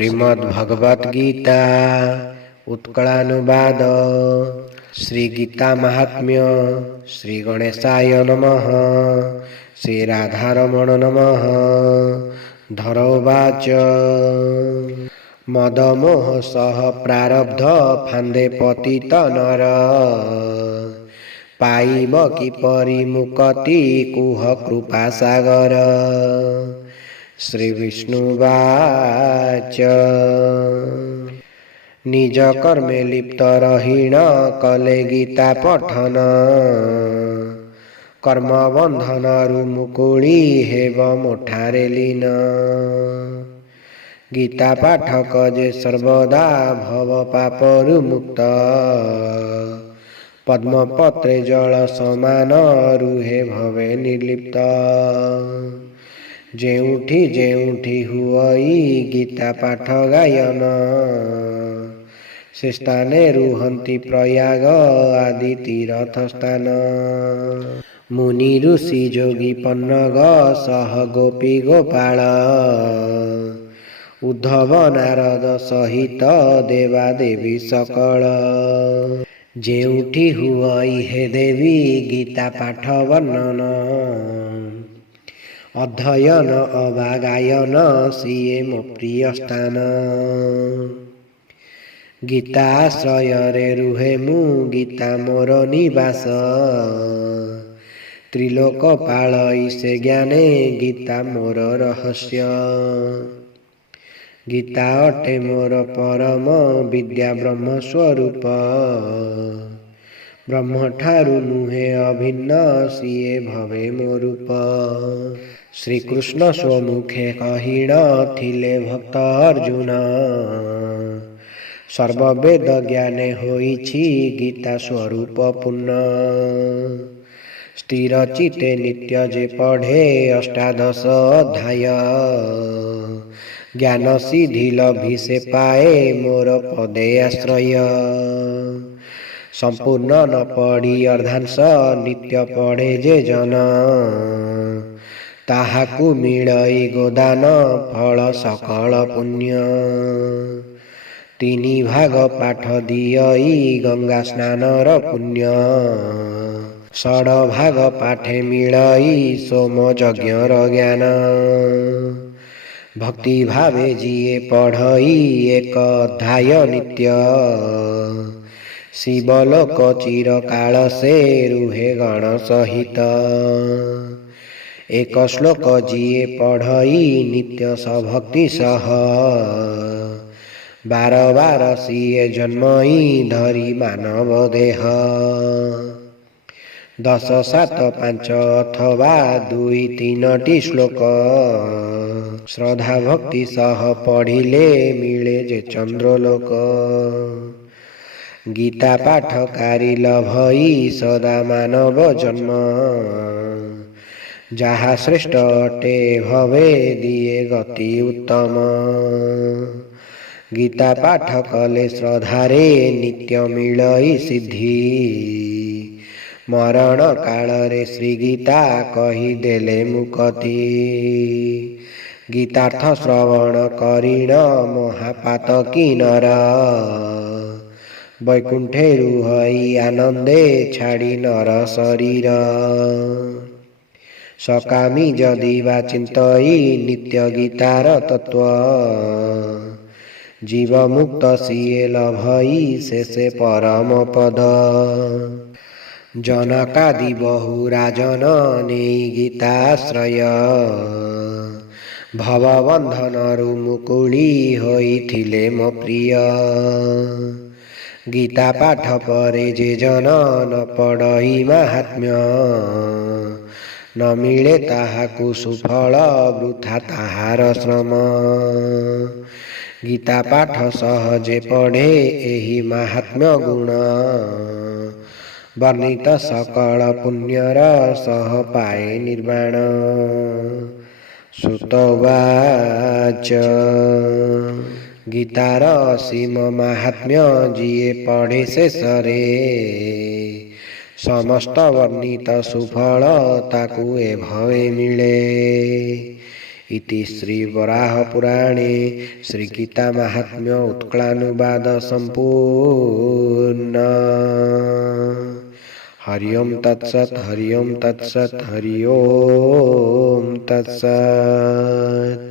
श्रीमद्भगवत गीता उत्कलानुवाद श्री गीता महात्म्य श्री गणेशाय नमः। श्री राधारमण नमः। धरोवाच मदमोह सह प्रारब्ध फांदे पतित नर पाइब किपरि मुक्ति कुह कृपा सागर। श्री विष्णुवाच निज कर्मे लिप्त रहीण कले गीता पठन कर्म बंधनरु मुकुली हेब मोठारे लीन। गीता पाठक जे सर्वदा भव पापरु मुक्त पद्मपत्रे जल समान रुहे भवे निर्लिप्त। जेउठी हुई गीता पाठ गायन से स्थाने रुहंती प्रयाग आदि तीर्थ स्थान। मुनि ऋषि जोगी पन्नग सह गोपी गोपाल उद्धव नारद सहित देवा देवी सकल। जेउठी हुई हे देवी गीता पाठ वर्णन अध्ययन अवा गायन सिए मो प्रिय स्थान। गीताश्रय रे रुहे मु गीता मोर निवास त्रिलोक पालई से ज्ञाने गीता मोर रहस्य। गीता अटे मोर परम विद्या ब्रह्म स्वरूप ब्रह्म ठारु नुहे अभिन्न सिए भवे मो रूप। श्रीकृष्ण स्वमुखे कहिण थिले भक्त अर्जुन सर्ववेद ज्ञाने होइछि गीता स्वरूप पूर्ण। स्थिर चित्ते नित्य जे पढ़े अष्टादश अध्याय ज्ञान सिद्धि लभि से पाए मोर पदे आश्रय। संपूर्ण न पढ़ी अर्धांश नित्य पढ़े जे जन ताहाकु मिलई गोदान फल सकल पुण्य। तीनी भाग पाठ दियई गंगा स्नानर पुण्य षड भाग पाठे मिलई सोम यज्ञर ज्ञान। भक्ति भावे जिए पढ़ई एक अध्याय नित्य शिवलोक चिरकाल से रुहे गण सहित। एक श्लोक जिए पढ़ई नित्य सभक्ति सह बार बार सिए जन्मई धरी मानव देह। 10, 7, 5 अथवा 2, 3 श्लोक श्रद्धा भक्ति सह पढ़िले मिले जे चंद्रलोक। गीता पाठकारी लभई सदा मानव जन्म जहा श्रेष्ठ अटे भवे दिए गति उत्तम। गीता पाठ कले श्रद्धारे नित्य मिलई सिद्धि मरण काल रे श्री गीता कही देले मुक्ति। गीतार्थ श्रवण करिण महापातकी नर वैकुंठे रुहई आनंदे छाड़ी नर शरीर। सकामी जदि वा चिंतई नित्य गीतार तत्व जीव मुक्त सिए लभई से परम पद। जनकादि बहु राजन नेई गीताश्रय भवबंधनरु मुकुली होइथिले मो प्रिय। गीता पाठ परे जे जन न पढ़ई महात्म्य न मिले ताहाकु सुफल वृथा ताहार श्रम। गीता पाठ सहजे पढ़े एही महात्म्य गुण वर्णित सकल पुण्यर सह पाए निर्वाण। सुतवाच गीतार असीम महात्म्य जिए पढ़े से सरे समस्त वर्णित सुफल ताकु ए भवे मिले। इति श्रीवराहपुराणे श्रीगीतामाहात्म्य उत्कलानुवाद सम्पूर्ण। हरि ओं तत्सत् हरि ओं तत्सत् हरि ओं तत्सत्।